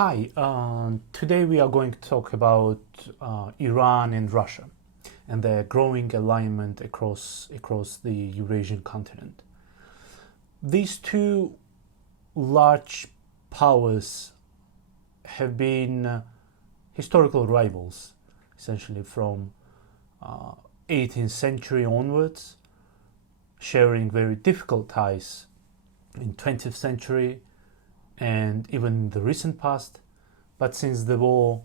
Hi, today we are going to talk about Iran and Russia and their growing alignment across the Eurasian continent. These two large powers have been historical rivals, essentially from 18th century onwards, sharing very difficult ties in 20th century and even in the recent past. But since the war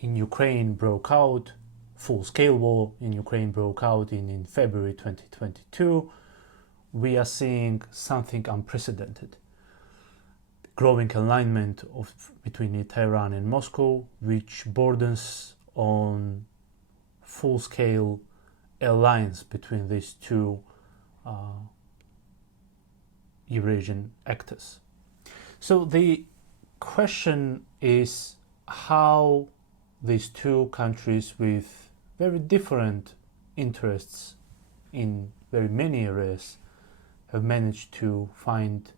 in Ukraine broke out, full-scale war in Ukraine broke out in February 2022, we are seeing something unprecedented. Growing alignment between Tehran and Moscow, which borders on full-scale alliance between these two Eurasian actors. So the question is how these two countries with very different interests in very many areas have managed to find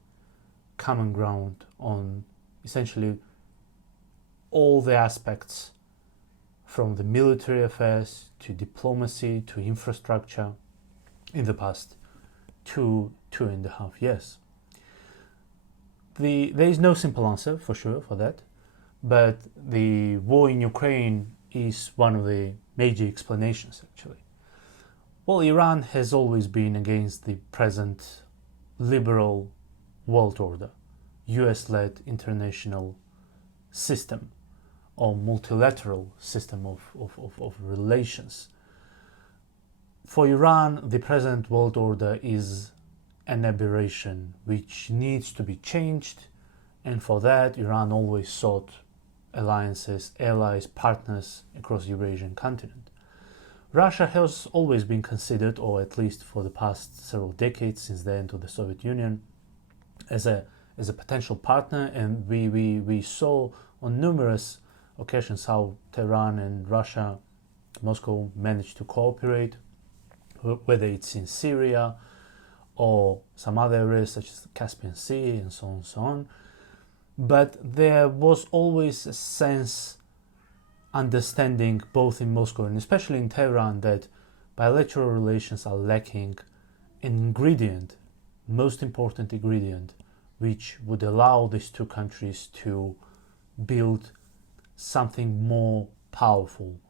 common ground on essentially all the aspects, from the military affairs to diplomacy to infrastructure, in the past two and a half years. There is no simple answer for sure for that, but the war in Ukraine is one of the major explanations actually. Well, Iran has always been against the present liberal world order, US-led international system or multilateral system of relations. For Iran, the present world order is an aberration which needs to be changed, and for that Iran always sought alliances, allies, partners across the Eurasian continent. Russia has always been considered, or at least for the past several decades since the end of the Soviet Union, as a potential partner, and we saw on numerous occasions how Tehran and Russia, Moscow, managed to cooperate, whether it's in Syria or some other areas such as the Caspian Sea and so on and so on. But there was always a sense, understanding both in Moscow and especially in Tehran, that bilateral relations are lacking an ingredient, most important ingredient, which would allow these two countries to build something more powerful,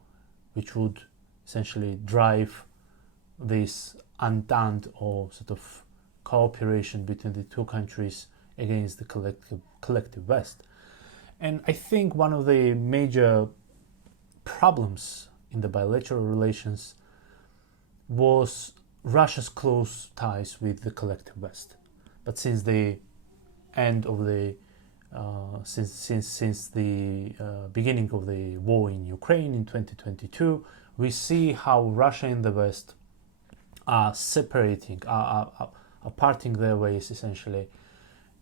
which would essentially drive this entente or sort of cooperation between the two countries against the collective West. And I think one of the major problems in the bilateral relations was Russia's close ties with the collective West. But since the end of the since the beginning of the war in Ukraine in 2022, we see how Russia and the West are separating, are parting their ways essentially.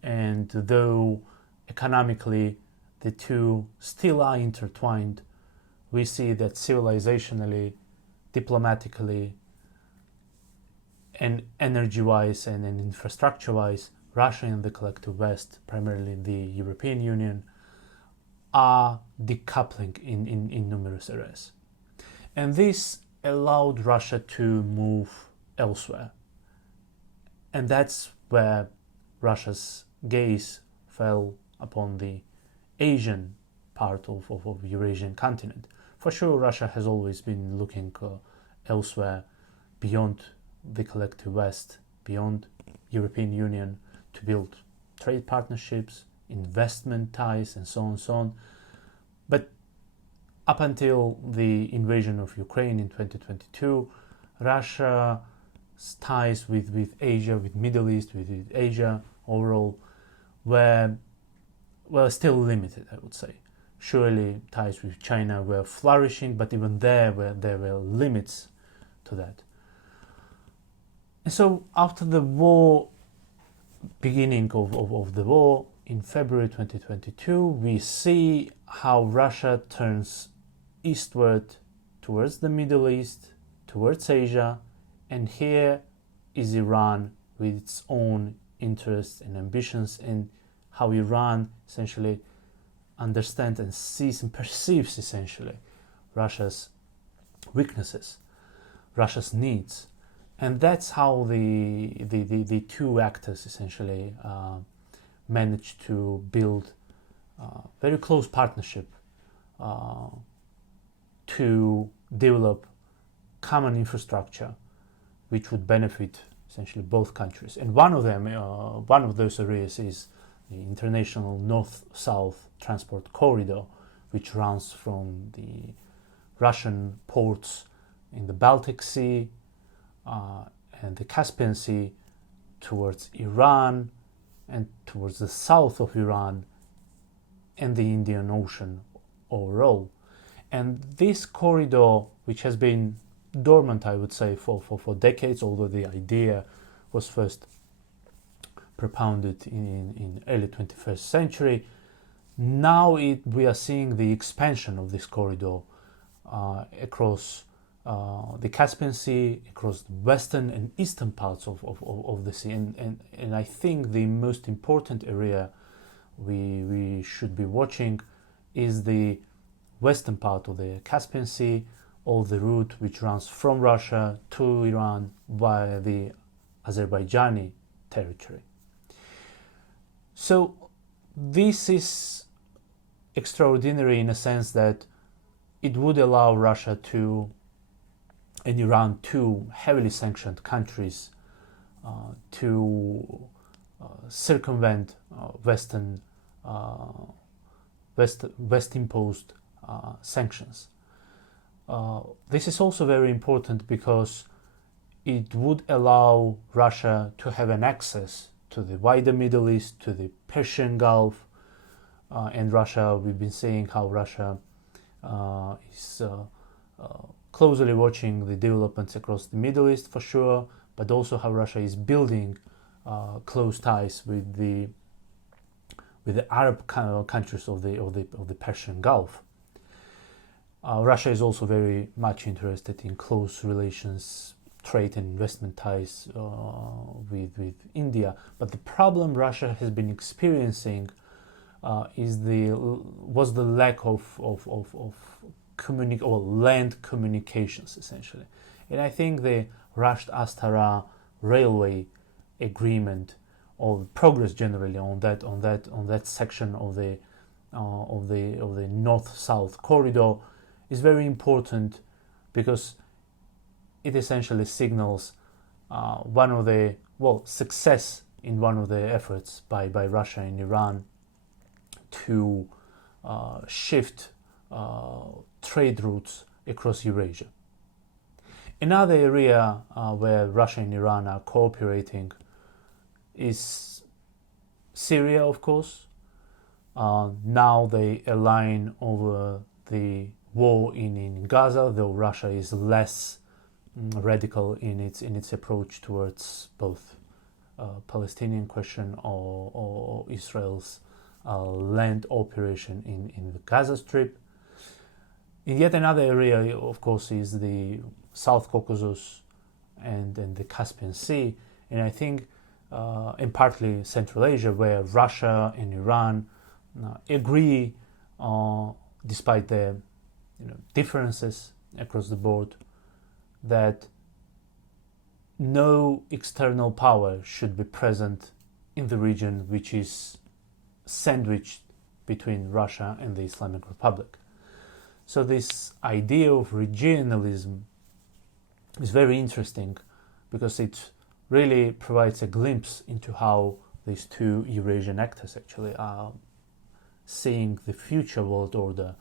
And though economically the two still are intertwined, we see that civilizationally, diplomatically, and energy-wise and infrastructure-wise, Russia and the collective West, primarily the European Union, are decoupling in numerous areas. And this allowed Russia to move elsewhere. And that's where Russia's gaze fell upon the Asian part of Eurasian continent. For sure, Russia has always been looking elsewhere, beyond the collective West, beyond European Union, to build trade partnerships, investment ties, and so on and so on. But up until the invasion of Ukraine in 2022, Russia's ties with Asia, with Middle East, with Asia overall, were still limited, I would say. Surely ties with China were flourishing, but even there were limits to that. And so after the war, beginning of the war in February 2022, we see how Russia turns eastward towards the Middle East, towards Asia, and here is Iran with its own interests and ambitions, and how Iran essentially understands and sees and perceives essentially Russia's weaknesses, Russia's needs. And that's how the two actors essentially managed to build a very close partnership to develop common infrastructure which would benefit essentially both countries. And one of them, one of those areas is the international north-south transport corridor, which runs from the Russian ports in the Baltic Sea and the Caspian Sea towards Iran and towards the south of Iran and the Indian Ocean overall. And this corridor, which has been dormant, I would say, for decades, although the idea was first propounded in early 21st century, now we are seeing the expansion of this corridor across the Caspian Sea, across the western and eastern parts of the sea. And I think the most important area we should be watching is the western part of the Caspian Sea, or the route which runs from Russia to Iran via the Azerbaijani territory. So this is extraordinary in a sense that it would allow Russia to and Iran, two heavily sanctioned countries, to circumvent West-imposed sanctions. This is also very important because it would allow Russia to have an access to the wider Middle East, to the Persian Gulf, and Russia, we've been seeing how Russia is closely watching the developments across the Middle East for sure, but also how Russia is building close ties with the Arab countries of the Persian Gulf. Russia is also very much interested in close relations, trade and investment ties with India. But the problem Russia has been experiencing was the lack of land communications essentially. And I think the Rasht-Astara railway agreement, or progress generally on that section of the north-south corridor, is very important because it essentially signals success in one of the efforts by Russia and Iran to shift trade routes across Eurasia. Another area where Russia and Iran are cooperating is Syria, of course. Now they align over the war in Gaza, though Russia is less radical in its approach towards both Palestinian question or Israel's land operation in the Gaza Strip. And yet another area, of course, is the South Caucasus and the Caspian Sea, and I think in partly Central Asia, where Russia and Iran agree, despite their differences across the board, that no external power should be present in the region which is sandwiched between Russia and the Islamic Republic. So this idea of regionalism is very interesting because it really provides a glimpse into how these two Eurasian actors actually are seeing the future world order,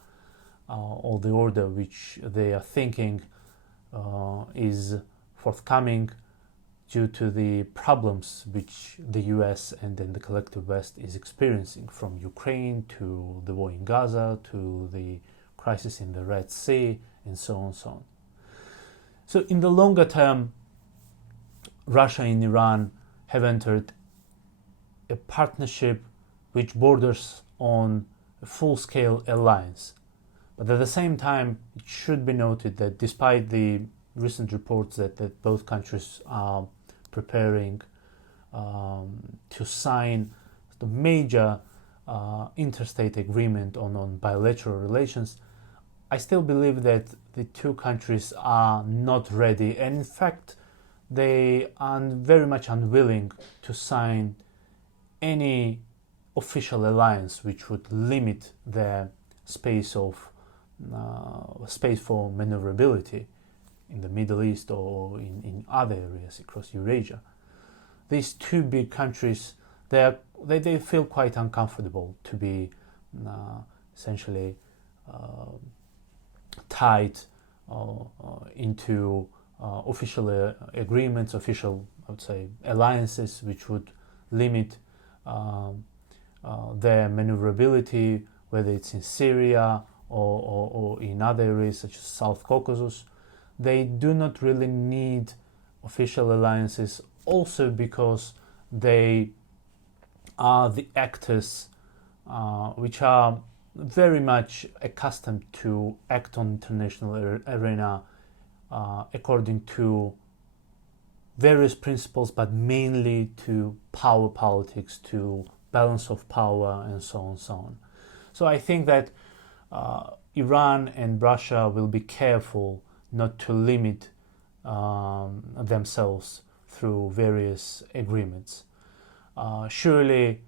or the order which they are thinking is forthcoming due to the problems which the US and then the collective West is experiencing, from Ukraine to the war in Gaza to the crisis in the Red Sea, and so on and so on. So in the longer term, Russia and Iran have entered a partnership which borders on a full-scale alliance. But at the same time, it should be noted that despite the recent reports that both countries are preparing to sign the major interstate agreement on bilateral relations, I still believe that the two countries are not ready, and in fact they are very much unwilling to sign any official alliance which would limit their space for maneuverability in the Middle East or in other areas across Eurasia. These two big countries, they feel quite uncomfortable to be essentially tied into official agreements, official, I would say, alliances which would limit their maneuverability, whether it's in Syria or in other areas such as South Caucasus. They do not really need official alliances, also because they are the actors which are very much accustomed to act on international arena according to various principles, but mainly to power politics, to balance of power, and so on and so on. So I think that Iran and Russia will be careful not to limit themselves through various agreements. Surely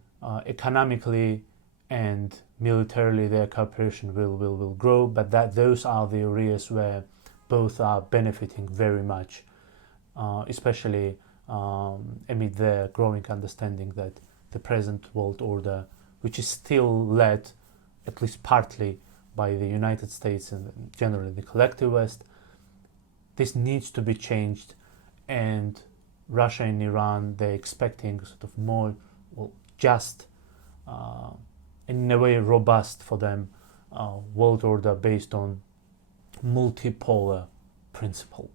economically and militarily their cooperation will grow, but those are the areas where both are benefiting very much, especially amid their growing understanding that the present world order, which is still led, at least partly, by the United States and generally the collective West, this needs to be changed, and Russia and Iran, they're expecting sort of more just, in a way robust for them, world order based on multipolar principle.